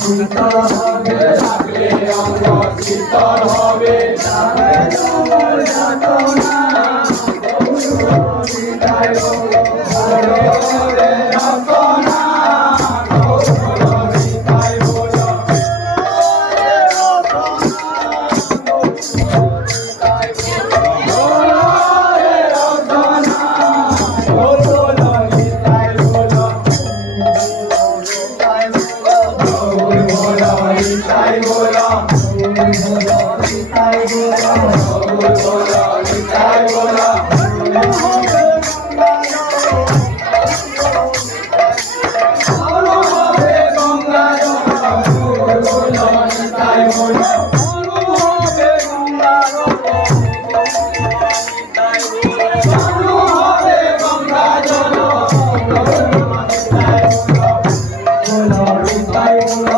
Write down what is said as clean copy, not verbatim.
শীতল হবে, থাকলে অঙ্গ শীতল হবে, যাবে যমর যাতনা, হৃদয় হরে হরে রসনা, গৌর নিতাই বলো। হরে রসনা, গৌর নিতাই বলো। গৌর বলো নিতাই বলো, গৌর বলো নিতাই বলো। ভালো হবে গঙ্গা যমুনা, গৌর বলো নিতাই বলো। ভালো হবে গঙ্গা যমুনা, গৌর বলো নিতাই বলো। বলো নিতাই বলো।